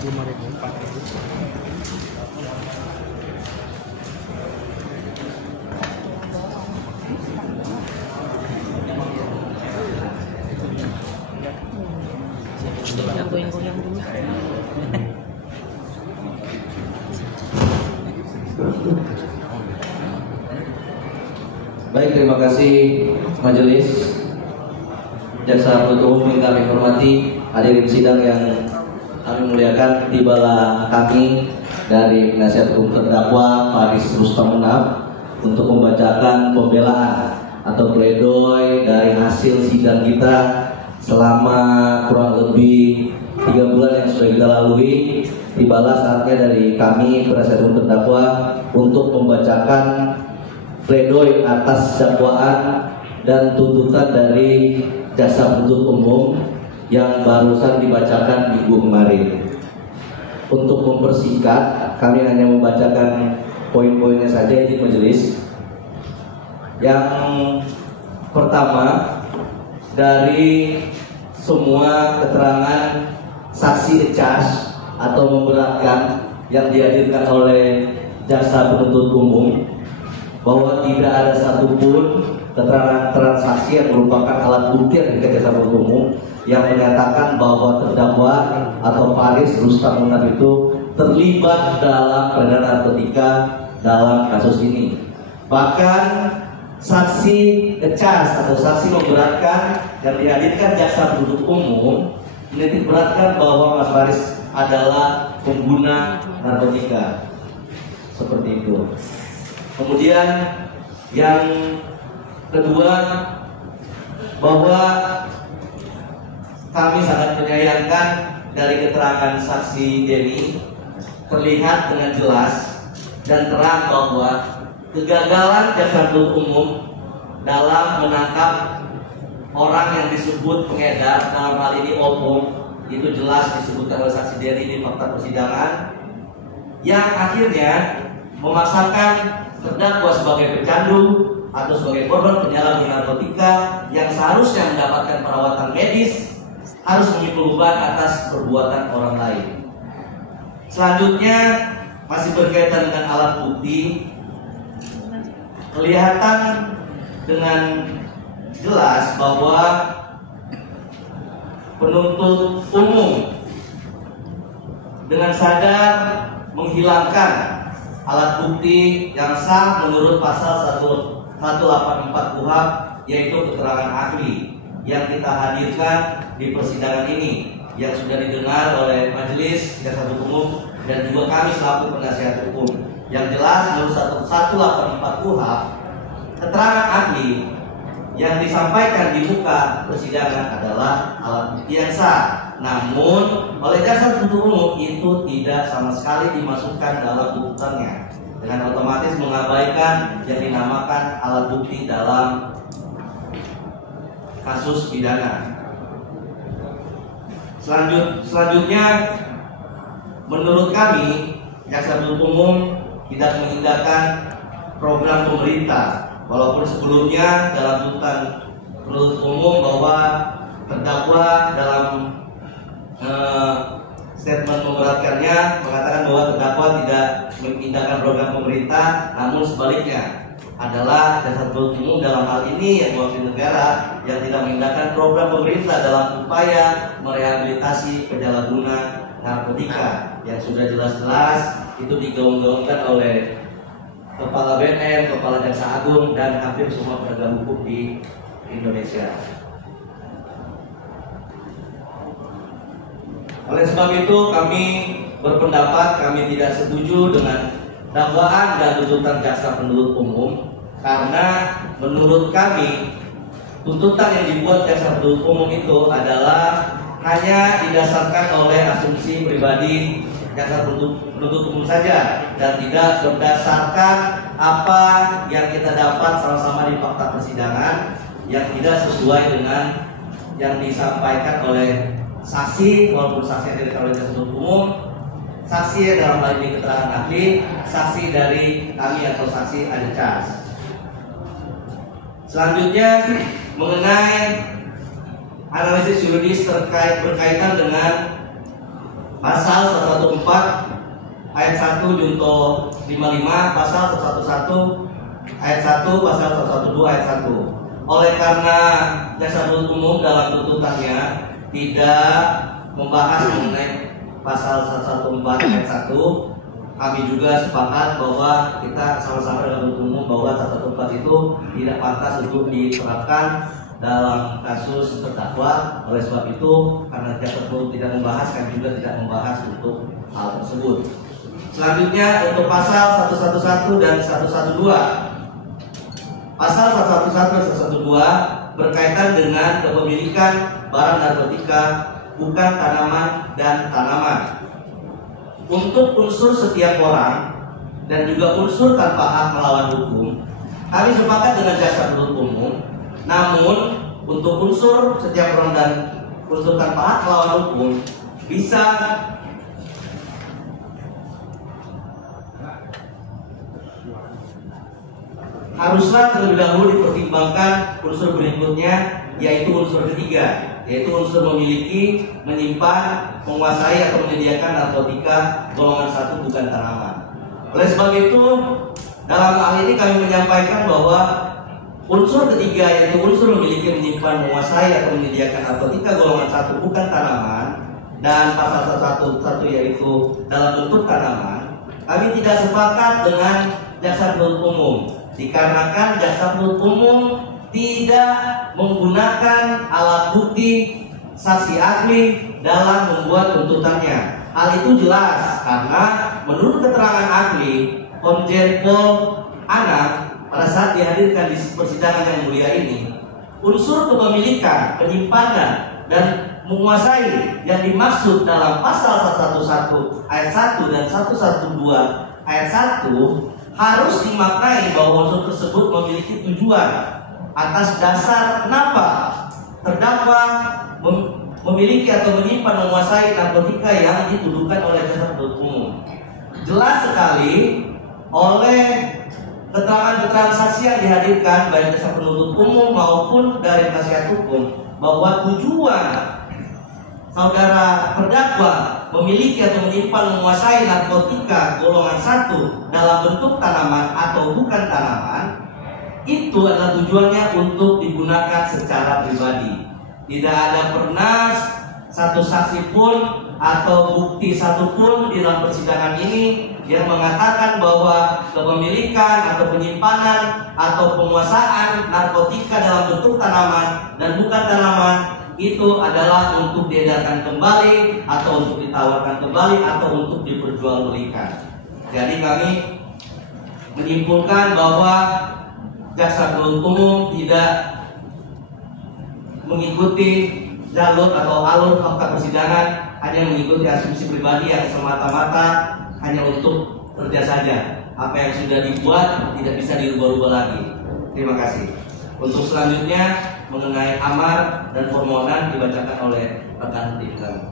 5.000, 4.000. Goyang-goyang dulu. Baik, terima kasih majelis. Jaksa penuntut umum yang kami hormati, hadirin sidang yang kami muliakan, tibalah kami dari penasihat hukum terdakwa Faris Rustam Munaf untuk membacakan pembelaan atau pledoi dari hasil sidang kita selama kurang lebih 3 bulan yang sudah kita lalui. Tibalah saatnya dari kami penasihat hukum terdakwa untuk membacakan pledoi atas dakwaan dan tuntutan dari jaksa penuntut umum yang barusan dibacakan minggu kemarin. Untuk mempersingkat, kami hanya membacakan poin-poinnya saja di majelis. Yang pertama, dari semua keterangan saksi ecas atau memberatkan yang dihadirkan oleh jaksa penuntut umum, bahwa tidak ada satupun keterangan transaksi yang merupakan alat bukti yang diberikan jaksa penuntut umum yang menyatakan bahwa terdakwa atau Faris Rustam Munaf itu terlibat dalam peredaran narkotika dalam kasus ini. Bahkan saksi ecas atau saksi memberatkan yang dihadirkan jaksa penuntut umum menitik beratkan bahwa Mas Faris adalah pengguna narkotika. Seperti itu. Kemudian yang kedua, bahwa kami sangat menyayangkan dari keterangan saksi Denny terlihat dengan jelas dan terang bahwa kegagalan jaksa penuntut umum dalam menangkap orang yang disebut pengedar, dalam hal ini opung, itu jelas disebutkan oleh saksi Denny di fakta persidangan, yang akhirnya memaksakan terdakwa sebagai pecandu atau sebagai korban penyalahgunaan narkotika yang seharusnya mendapatkan perawatan medis harus memikul beban atas perbuatan orang lain. Selanjutnya masih berkaitan dengan alat bukti, kelihatan dengan jelas bahwa penuntut umum dengan sadar menghilangkan alat bukti yang sah menurut pasal 184 KUHP, yaitu keterangan ahli yang kita hadirkan di persidangan ini yang sudah didengar oleh majelis jaksa penuntut umum dan juga kami selaku penasihat hukum. Yang jelas menurut 184 KUHP, keterangan ahli yang disampaikan di muka persidangan adalah alat bukti yang sah. Namun oleh jaksa penuntut umum itu tidak sama sekali dimasukkan dalam tuntutannya, dengan otomatis mengabaikan yang dinamakan alat bukti dalam kasus pidana. Selanjutnya, menurut kami jaksa penuntut umum tidak mengindahkan program pemerintah, walaupun sebelumnya dalam tuntutan penuntut umum bahwa terdakwa dalam statement memberatkannya mengatakan bahwa terdakwa tidak mengindahkan program pemerintah, namun sebaliknya adalah jaksa penuntut umum dalam hal ini yang mewakili negara yang tidak mengindahkan program pemerintah dalam upaya merehabilitasi penyalahguna narkotika yang sudah jelas-jelas itu digaung-gaungkan oleh Kepala BNN, Kepala Jaksa Agung, dan hampir semua penegak hukum di Indonesia. Oleh sebab itu kami berpendapat kami tidak setuju dengan dakwaan dan tuntutan jaksa penuntut umum, karena menurut kami tuntutan yang dibuat jaksa penuntut umum itu adalah hanya didasarkan oleh asumsi pribadi jaksa penuntut umum saja dan tidak berdasarkan apa yang kita dapat sama-sama di fakta persidangan yang tidak sesuai dengan yang disampaikan oleh saksi, walaupun saksi yang tidak oleh jaksa penuntut umum, saksi dalam hal ini keterangan ahli, saksi dari kami atau saksi ecas. Selanjutnya mengenai analisis yuridis berkaitan dengan pasal 114 ayat 1 junto 55, pasal 111 ayat 1, pasal 112 ayat 1. Oleh karena jaksa penuntut umum dalam tuntutannya tidak membahas mengenai pasal 114 ayat 1, kami juga sepakat bahwa kita sama-sama dalam penuntut umum bahwa 114 itu tidak pantas untuk diterapkan dalam kasus terdakwa. Oleh sebab itu, karena jaksa penuntut tidak membahas, kami juga tidak membahas untuk hal tersebut. Selanjutnya untuk pasal 111 dan 112. Pasal 111 dan 112 berkaitan dengan kepemilikan barang narkotika bukan tanaman dan tanaman. Untuk unsur setiap orang dan juga unsur tanpa hak melawan hukum, kami sepakat dengan jaksa penuntut umum. Namun untuk unsur setiap orang dan unsur tanpa hak melawan hukum bisa haruslah terlebih dahulu dipertimbangkan unsur berikutnya, yaitu unsur ketiga, yaitu unsur memiliki, menyimpan, menguasai atau menyediakan narkotika golongan 1 bukan tanaman. Oleh sebab itu, dalam hal ini kami menyampaikan bahwa unsur ketiga, yaitu unsur memiliki, menyimpan, menguasai atau menyediakan narkotika golongan 1 bukan tanaman, dan pasal 111 yaitu dalam bentuk tanaman, kami tidak sepakat dengan jaksa penuntut umum. Dikarenakan jaksa penuntut umum tidak menggunakan alat bukti saksi ahli dalam membuat tuntutannya. Hal itu jelas karena menurut keterangan ahli Komjen Pol Anang pada saat dihadirkan di persidangan yang mulia ini, unsur kepemilikan, penyimpanan, dan menguasai yang dimaksud dalam pasal 111 ayat 1 dan 112 ayat 1 harus dimaknai bahwa unsur tersebut memiliki tujuan atas dasar kenapa terdakwa memiliki atau menyimpan, menguasai narkotika yang dituduhkan oleh jaksa penuntut umum. Jelas sekali oleh keterangan-keterangan saksi yang dihadirkan baik jaksa penuntut umum maupun dari penasihat hukum bahwa tujuan saudara terdakwa memiliki atau menyimpan, menguasai narkotika golongan 1 dalam bentuk tanaman atau bukan tanaman, itu adalah tujuannya untuk digunakan secara pribadi. Tidak ada pernah satu saksi pun atau bukti satu pun di dalam persidangan ini yang mengatakan bahwa kepemilikan atau penyimpanan atau penguasaan narkotika dalam bentuk tanaman dan bukan tanaman itu adalah untuk diedarkan kembali atau untuk ditawarkan kembali atau untuk diperjualbelikan. Jadi kami menyimpulkan bahwa jaksa penuntut umum tidak mengikuti jalur atau alur fakta persidangan, hanya mengikuti asumsi pribadi yang semata-mata hanya untuk kerja saja. Apa yang sudah dibuat tidak bisa dirubah-rubah lagi. Terima kasih. Untuk selanjutnya mengenai amar dan permohonan dibacakan oleh rekan tim kami.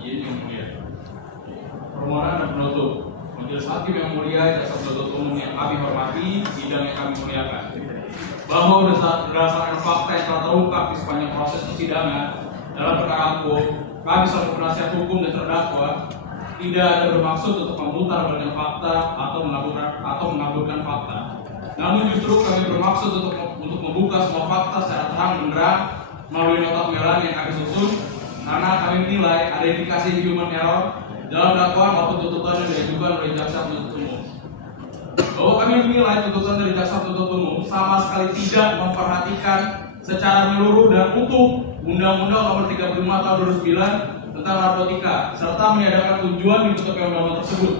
Izin yang mulia. Permohonan dan penutup. Majelis Hakim yang mulia, jaksa penuntut umum yang kami hormati, sidang yang kami muliakan. Bahwa berdasarkan fakta yang telah terungkap di sepanjang proses persidangan dalam perkara hukum, kami selaku penasihat hukum dan terdakwa tidak ada bermaksud untuk memutar balikan fakta atau mengabulkan fakta. Namun justru kami bermaksud untuk membuka semua fakta secara terang benderang melalui nota pembelaan yang kami susun, karena kami menilai ada indikasi human error dalam dakwaan maupun tuntutan yang diajukan oleh jaksa penuntut umum. Bahwa kami menilai tuntutan dari jaksa penuntut umum sama sekali tidak memperhatikan secara menyeluruh dan utuh Undang-Undang Nomor 35 Tahun 2009 tentang narkotika serta meniadakan tujuan dibentuknya undang-undang tersebut.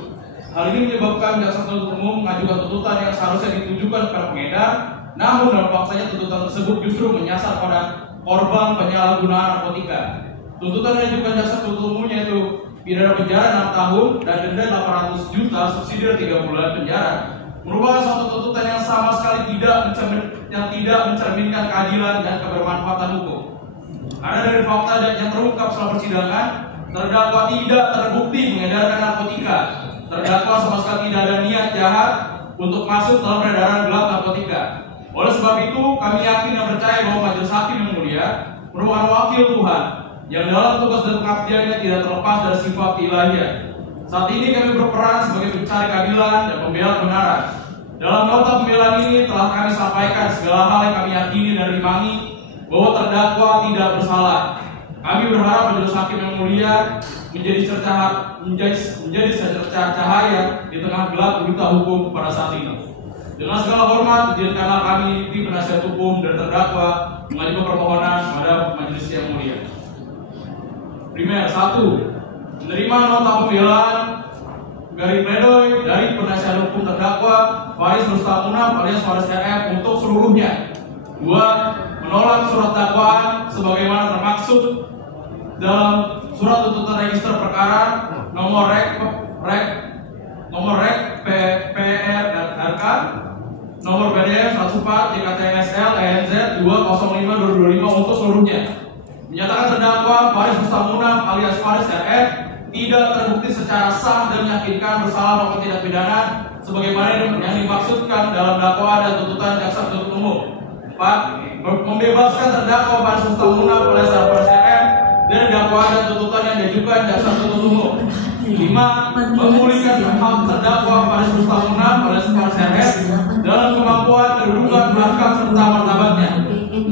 Hal ini menyebabkan jaksa penuntut umum mengajukan tuntutan yang seharusnya ditujukan kepada pengedar, namun dalam faktanya tuntutan tersebut justru menyasar pada korban penyalahgunaan narkotika. Tuntutan yang diajukan jaksa penuntut umum yaitu pidana penjara 6 tahun dan denda 800 juta subsidi 3 bulan penjara, merupakan suatu tuntutan yang sama sekali tidak mencerminkan keadilan dan kebermanfaatan hukum. Karena dari fakta yang terungkap selama persidangan, terdakwa tidak terbukti mengedarkan narkotika. Terdakwa sama sekali tidak ada niat jahat untuk masuk dalam peredaran gelap narkotika. Oleh sebab itu, kami yakin dan percaya bahwa Majelis Hakim yang mulia merupakan wakil Tuhan yang dalam tugas dan pengabdiannya tidak terlepas dari sifat ilahian. Saat ini kami berperan sebagai pencari keadilan dan pembela kebenaran. Dalam nota pembelaan ini telah kami sampaikan segala hal yang kami yakini dan imani bahwa terdakwa tidak bersalah. Kami berharap Majelis Hakim yang mulia menjadi secercah cahaya di tengah gelap berita hukum pada saat ini. Dengan segala hormat, izinkanlah kami di penasihat hukum dan terdakwa mengajukan permohonan kepada Majelis yang mulia. Primer, 1. Menerima nota pembelaan dari pledoi dari penasihat hukum terdakwa Faris Rustam Munaf alias Faris RF untuk seluruhnya. 2. Menolak surat dakwaan sebagaimana termaksud dalam surat tuntutan register perkara nomor PRRK nomor PDF 104 JKTNSL ENZ 205225 untuk seluruhnya. Menyatakan terdakwa Faris Rustam Munaf alias Faris RF tidak terbukti secara sah dan meyakinkan bersalah maupun tidak pidana sebagaimana yang dimaksudkan dalam dakwaan dan tuntutan jaksa penuntut umum. 4. Membebaskan terdakwa Faris Rustam Munaf alias Faris RF dari dakwaan dan tuntutan yang diajukan jaksa penuntut umum. 5. Memulihkan hak terdakwa Faris Rustam Munaf alias Faris RF dalam kemampuan kedudukan belakang serta martabatnya. 6.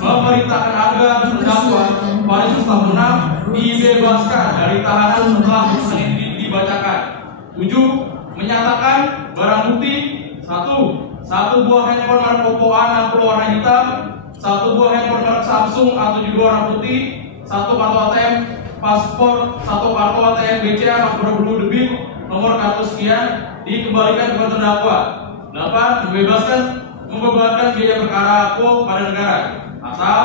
Memerintahkan agar terdakwa Faris Rustam Munaf dibebaskan dari tahanan setelah putusan ini dibacakan. 7. Menyatakan barang bukti 1 buah handphone merek Oppo A60 warna hitam, 1 buah handphone merek Samsung A72 warna putih, 1 kartu ATM paspor, 1 kartu ATM BCA paspor blue debit nomor kartu sekian dikembalikan kepada terdakwa. 8. Membebankan biaya perkara kepada negara. Atau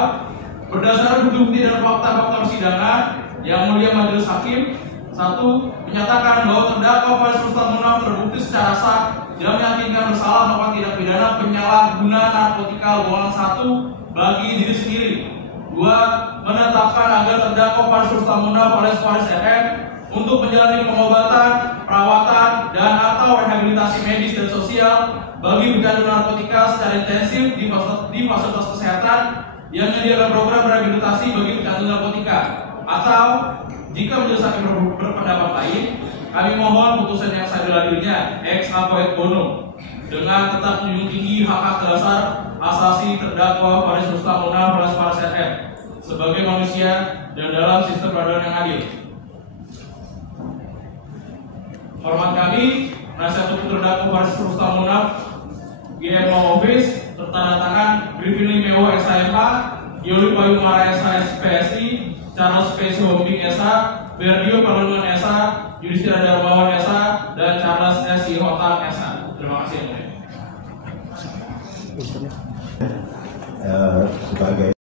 berdasarkan bukti dan fakta-fakta persidangan yang mulia Majelis Hakim, 1. Menyatakan bahwa terdakwa Faris Rustam Munaf terbukti secara sah dan meyakinkan bersalah maupun tidak pidana penyalahgunaan narkotika golongan 1 bagi diri sendiri. 2. Menetapkan agar terdakwa Faris Rustam Munaf alias Faris RF untuk menjalani pengobatan, perawatan, dan atau rehabilitasi medis dan sosial bagi pecandu narkotika secara intensif di fasilitas kesehatan yang menyediakan program rehabilitasi bagi pecandu narkotika. Atau jika Majelis Hakim berpendapat lain, kami mohon putusan yang seadil-adilnya ex apo et bono dengan tetap menjunjung tinggi hak-hak dasar asasi terdakwa Faris Rustam Munaf alias Faris RF sebagai manusia dan dalam sistem peradilan yang adil. Hormat kami, penasihat hukum terdakwa Faris Rustam Munaf GM Law Office tertanda tangan Griffin Meo SHMH, Yoli Payumara SH PSI, Charles P. Hombing SH, Verdio Perlindungan SH, Yudhistira Darmawan SH, dan Charles S. Sihotan SH. Terima kasih. Sebagai